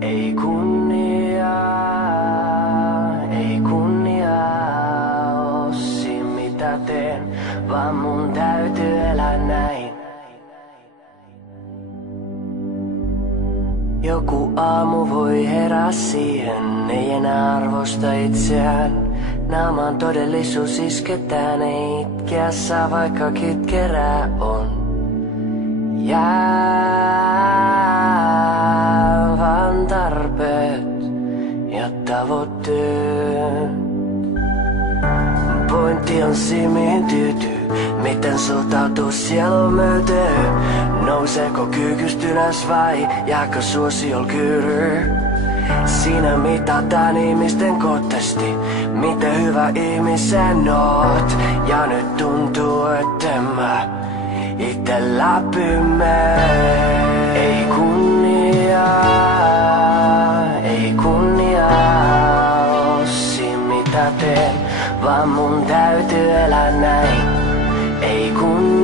Ei kunniaa, Ossi mitä teen, vaan mun täytyy elää näin. Joku aamu voi herää siihen, ei enää arvosta itseään. Naamaan todellisuus isketään, ei itkeä saa vaikka kitkerää on. Jää vaan tarpeet ja tavoitteet. Pointti on se, mihin tyytyy, miten suhtautuu sielun myöten. Nouseeko kyykystä ylös vai jääkö suosiol kyyryy? Siinä mitataan ihmisten kohtesti, miten hyvä ihmisen oot. Ja nyt tuntuu, etten mä ite läpi mene. Ei kunniaa, Ossi mitä teen, vaan mun täytyy elää näin. Ei kunniaa.